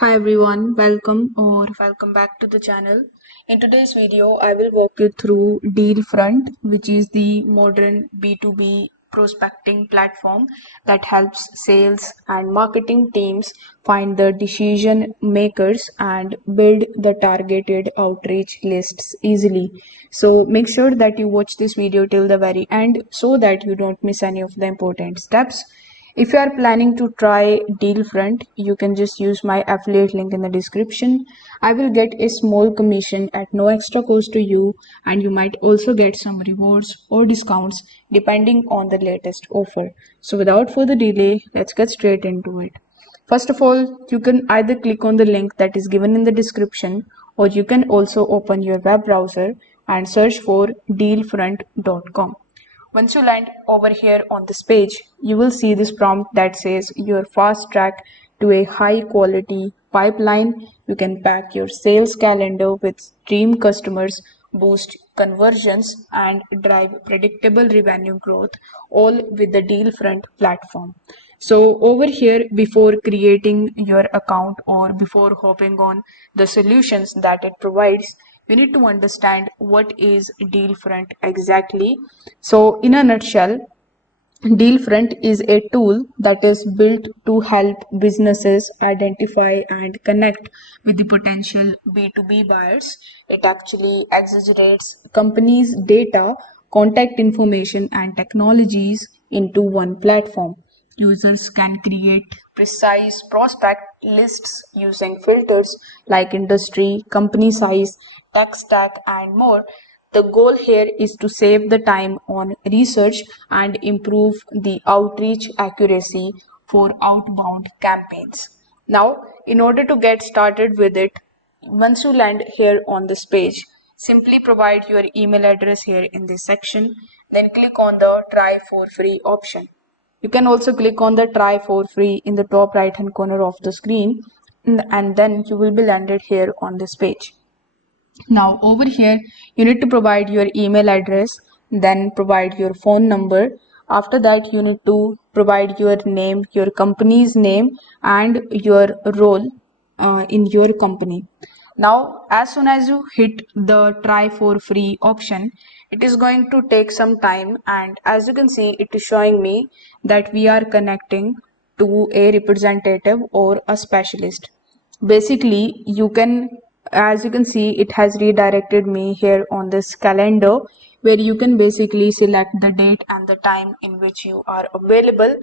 Hi everyone, welcome back to the channel. In today's video, I will walk you through Dealfront, which is the modern B2B prospecting platform that helps sales and marketing teams find the decision makers and build the targeted outreach lists easily. So make sure that you watch this video till the very end so that you don't miss any of the important steps. If you are planning to try Dealfront, you can just use my affiliate link in the description. I will get a small commission at no extra cost to you, and you might also get some rewards or discounts depending on the latest offer. So without further delay, let's get straight into it. First of all, you can either click on the link that is given in the description, or you can also open your web browser and search for dealfront.com. Once you land over here on this page, you will see this prompt that says your fast track to a high quality pipeline. You can pack your sales calendar with dream customers, boost conversions, and drive predictable revenue growth, all with the Dealfront platform. So over here, before creating your account or before hopping on the solutions that it provides, we need to understand what is Dealfront exactly. So in a nutshell, Dealfront is a tool that is built to help businesses identify and connect with the potential B2B buyers. It actually exaggerates companies' data, contact information, and technologies into one platform. Users can create precise prospect lists using filters like industry, company size, tech stack, and more. The goal here is to save the time on research and improve the outreach accuracy for outbound campaigns. Now, in order to get started with it, once you land here on this page, simply provide your email address here in this section, then click on the try for free option. You can also click on the try for free in the top right hand corner of the screen, and then you will be landed here on this page. Now over here, you need to provide your email address, then provide your phone number. After that, you need to provide your name, your company's name, and your role in your company. Now, as soon as you hit the try for free option, it is going to take some time, and as you can see, it is showing me that we are connecting to a representative or a specialist. Basically, you can, as you can see, it has redirected me here on this calendar where you can basically select the date and the time in which you are available.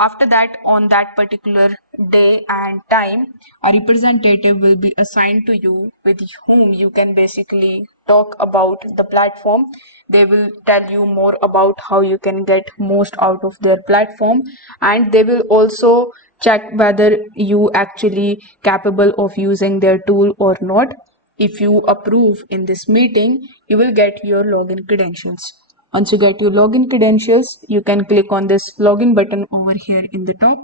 After that, on that particular day and time, a representative will be assigned to you with whom you can basically talk about the platform. They will tell you more about how you can get most out of their platform, and they will also check whether you actually capable of using their tool or not. If you approve in this meeting, you will get your login credentials. Once you get your login credentials, you can click on this login button over here in the top.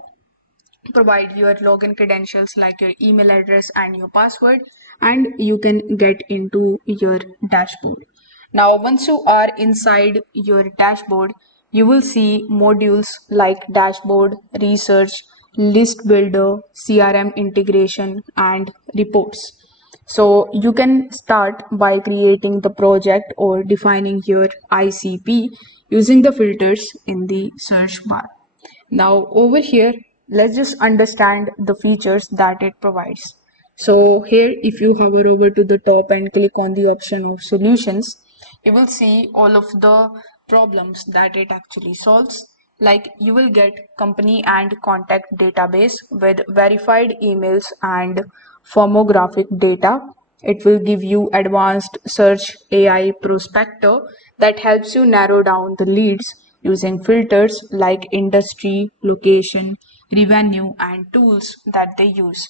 Provide your login credentials like your email address and your password, and you can get into your dashboard. Now, once you are inside your dashboard, you will see modules like dashboard, research, list builder, CRM integration, and reports. So you can start by creating the project or defining your ICP using the filters in the search bar. Now over here, let's just understand the features that it provides. So here, if you hover over to the top and click on the option of solutions, you will see all of the problems that it actually solves. Like you will get company and contact database with verified emails and firmographic data. It will give you advanced search AI prospector that helps you narrow down the leads using filters like industry, location, revenue, and tools that they use.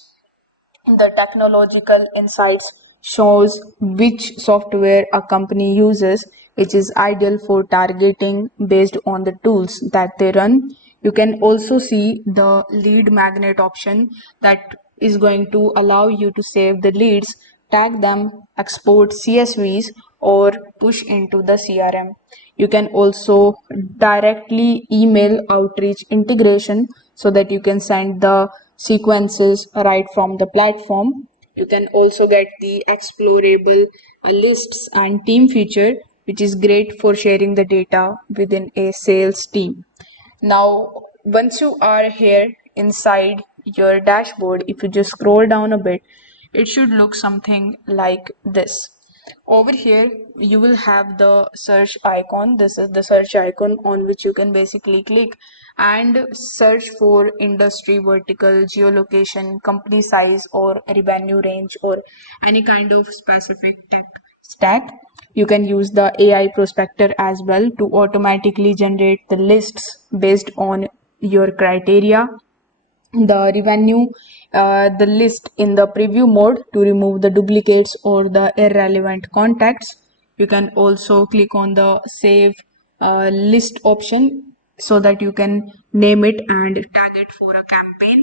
The technological insights shows which software a company uses, which is ideal for targeting based on the tools that they run. You can also see the lead magnet option that is going to allow you to save the leads, tag them, export CSVs, or push into the CRM. You can also directly email outreach integration so that you can send the sequences right from the platform. You can also get the explorable lists and team feature, which is great for sharing the data within a sales team. Now, once you are here inside your dashboard, if you just scroll down a bit, it should look something like this. Over here, you will have the search icon. This is the search icon on which you can basically click and search for industry, vertical, geolocation, company size, or revenue range, or any kind of specific tech stack. You can use the AI prospector as well to automatically generate the lists based on your criteria. The revenue, the list in the preview mode to remove the duplicates or the irrelevant contacts. You can also click on the save list option so that you can name it and tag it for a campaign.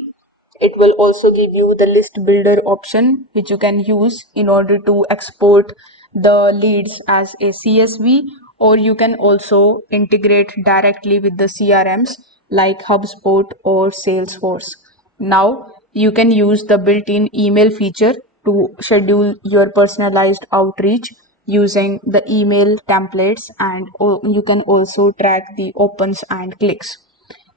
It will also give you the list builder option, which you can use in order to export the leads as a CSV, or you can also integrate directly with the CRMs like HubSpot or Salesforce. Now you can use the built-in email feature to schedule your personalized outreach using the email templates, and you can also track the opens and clicks.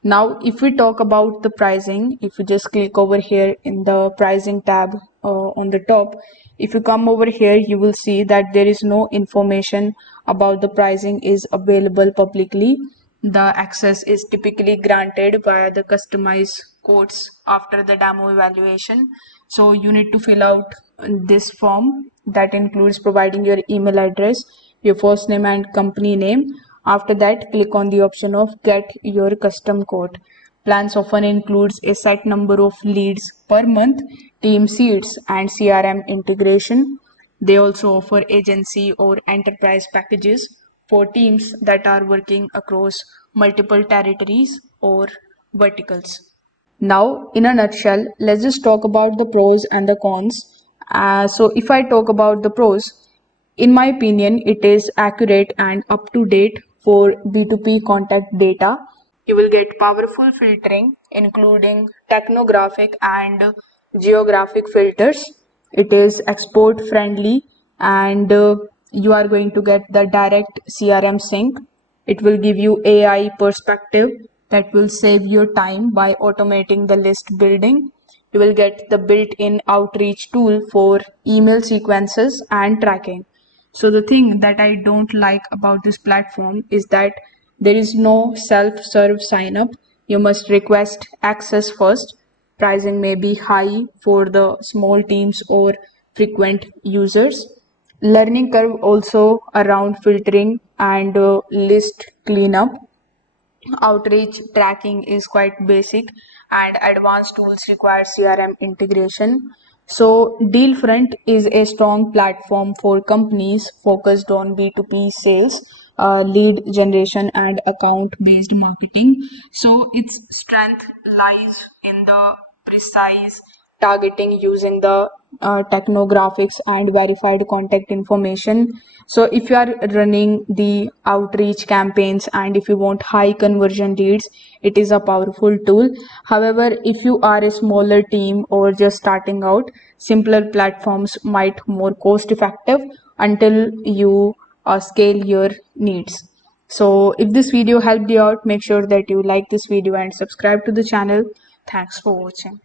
Now, if we talk about the pricing, if you just click over here in the pricing tab on the top, if you come over here, you will see that there is no information about the pricing is available publicly. The access is typically granted via the customized codes after the demo evaluation. So you need to fill out this form that includes providing your email address, your first name and company name. After that, click on the option of get your custom quote. Plans often includes a set number of leads per month, team seats, and CRM integration. They also offer agency or enterprise packages for teams that are working across multiple territories or verticals. Now, in a nutshell, let's just talk about the pros and the cons. So, if I talk about the pros, in my opinion, it is accurate and up to date for B2P contact data. You will get powerful filtering, including technographic and geographic filters. It is export friendly, and you are going to get the direct CRM sync. It will give you AI perspective that will save your time by automating the list building. You will get the built-in outreach tool for email sequences and tracking. So the thing that I don't like about this platform is that there is no self-serve sign up. You must request access first. Pricing may be high for the small teams or frequent users. Learning curve also around filtering and list cleanup. Outreach tracking is quite basic, and advanced tools require CRM integration. So, Dealfront is a strong platform for companies focused on B2B sales, lead generation, and account based marketing. So, its strength lies in the precise targeting using the technographics and verified contact information. So if you are running the outreach campaigns and if you want high conversion leads, it is a powerful tool. However, if you are a smaller team or just starting out, simpler platforms might more cost effective until you scale your needs. So if this video helped you out, make sure that you like this video and subscribe to the channel. Thanks for watching.